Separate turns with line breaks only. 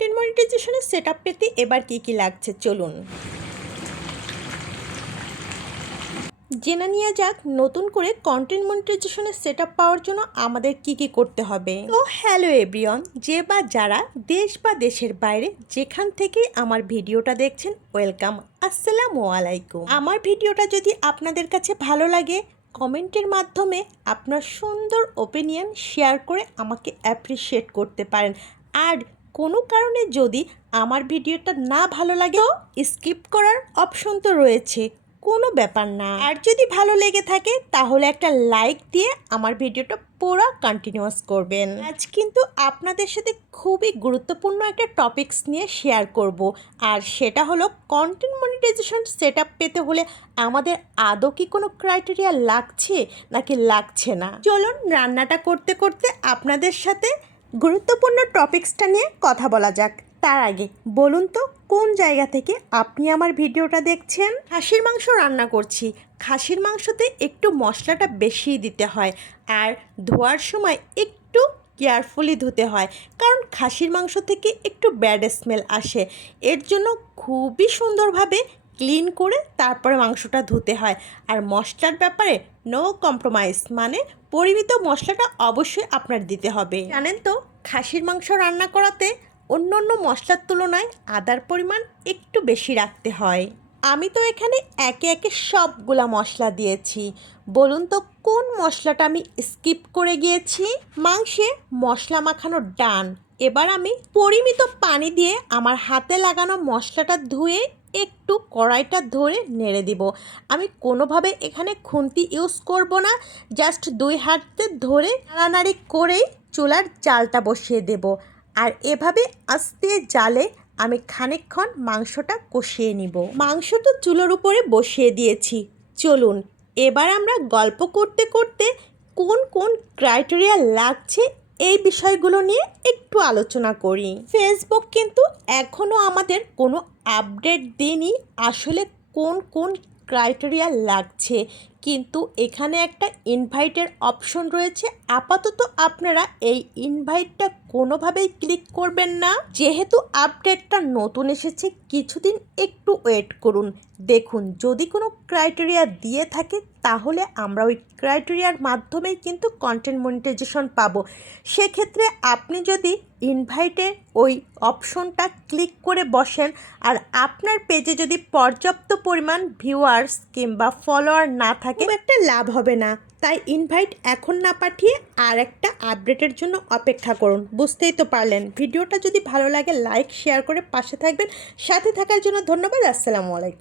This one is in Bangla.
কন্টেন্ট মনিটাইজেশনের সেট আপ পেতে এবার কী কী লাগছে চলুন। জেনে নেওয়া যাক নতুন করে কন্টেন্ট মনিটাইজেশনের সেট আপ পাওয়ার জন্য আমাদের কি কি করতে হবে। তো হ্যালো এভরিওয়ান যে বা যারা দেশ বা দেশের বাইরে যেখান থেকে আমার ভিডিওটা দেখছেন ওয়েলকাম আসসালামু আলাইকুম। আমার ভিডিওটা যদি আপনাদের কাছে ভালো লাগে কমেন্টের মাধ্যমে আপনার সুন্দর ওপিনিয়ন শেয়ার করে আমাকে অ্যাপ্রিসিয়েট করতে পারেন। আর কোনো কারণে যদি আমার ভিডিওটা না ভালো লাগে স্কিপ করার অপশন তো রয়েছে। কোনো ব্যাপার না। আর যদি ভালো লেগে থাকে, তাহলে একটা লাইক দিয়ে আমার ভিডিওটা পুরো কন্টিনিউয়াস করবেন। আজ কিন্তু আপনাদের সাথে খুবই গুরুত্বপূর্ণ একটা টপিকস নিয়ে শেয়ার করব। আর সেটা হলো কন্টেন্ট মনিটাইজেশন সেট পেতে হলে আমাদের আদৌ কি কোনো ক্রাইটেরিয়া লাগছে, নাকি লাগছে না? চলুন রান্নাটা করতে করতে আপনাদের সাথে গুরুত্বপূর্ণ টপিকসটা নিয়ে কথা বলা যাক। তার আগে বলুন তো, কোন জায়গা থেকে আপনি আমার ভিডিওটা দেখছেন? খাসির মাংস রান্না করছি। খাসির মাংসতে একটু মশলাটা বেশি দিতে হয় আর ধোয়ার সময় একটু কেয়ারফুলি ধুতে হয় কারণ খাসির মাংস থেকে একটু ব্যাড স্মেল আসে। এর জন্য খুবই সুন্দরভাবে ক্লিন করে তারপরে মাংসটা ধুতে হয়। আর মশলার ব্যাপারে নো কম্প্রোমাইজ মানে পরিমিত মশলাটা অবশ্যই আপনার দিতে হবে। জানেন তো, খাসির মাংস রান্না করাতে অন্য অন্য মশলার তুলনায় আদার পরিমাণ একটু বেশি রাখতে হয়। আমি তো এখানে একে একে সবগুলা মশলা দিয়েছি। বলুন তো, কোন মশলাটা আমি স্কিপ করে গিয়েছি? মাংসে মশলা মাখানো ডান এবার আমি পরিমিত পানি দিয়ে আমার হাতে লাগানো মশলাটা ধুয়ে একটু কড়াইটা ধরে নেড়ে দিব। আমি কোনোভাবে এখানে খুন্তি ইউজ করব না, জাস্ট দুই হাতে ধরে নাড়ানাড়ি করেই চুলার জালটা বসিয়ে দেব। আর এভাবে আস্তে জালে আমি খানিকক্ষণ মাংসটা কষিয়ে নিব। মাংস তো চুলোর উপরে বসিয়ে দিয়েছি। চলুন, এবার আমরা গল্প করতে করতে কোন কোন ক্রাইটেরিয়া লাগছে এই বিষয়গুলো নিয়ে একটু আলোচনা করি। ফেসবুক কিন্তু এখনও আমাদের কোনো আপডেট দেয়নি আসলে কোন কোন ক্রাইটেরিয়া লাগছে কিন্তু এখানে একটা ইনভাইটের অপশন রয়েছে। আপাতত আপনারা এই ইনভাইটটা কোনোভাবেই ক্লিক করবেন না। যেহেতু আপডেটটা নতুন এসেছে, কিছুদিন একটু ওয়েট করুন। দেখুন, যদি কোনো ক্রাইটেরিয়া দিয়ে থাকে, তাহলে আমরা ওই ক্রাইটেরিয়ার মাধ্যমেই কিন্তু কন্টেন্ট মনিটাইজেশন পাবো। সেক্ষেত্রে আপনি যদি ইনভাইটে ওই অপশনটা ক্লিক করে বসেন, আর আপনার পেজে যদি পর্যাপ্ত পরিমাণ ভিউয়ার্স কিংবা ফলোয়ার না থাকে খুব একটা লাভ হবে না। তাই ইনভাইট এখন না পাঠিয়ে আর একটা আপডেটের জন্য অপেক্ষা করুন। বুঝতেই তো পারলেন। ভিডিওটা যদি ভালো লাগে লাইক শেয়ার করে পাশে থাকবেন। সাথে থাকার জন্য ধন্যবাদ। আসসালামু আলাইকুম।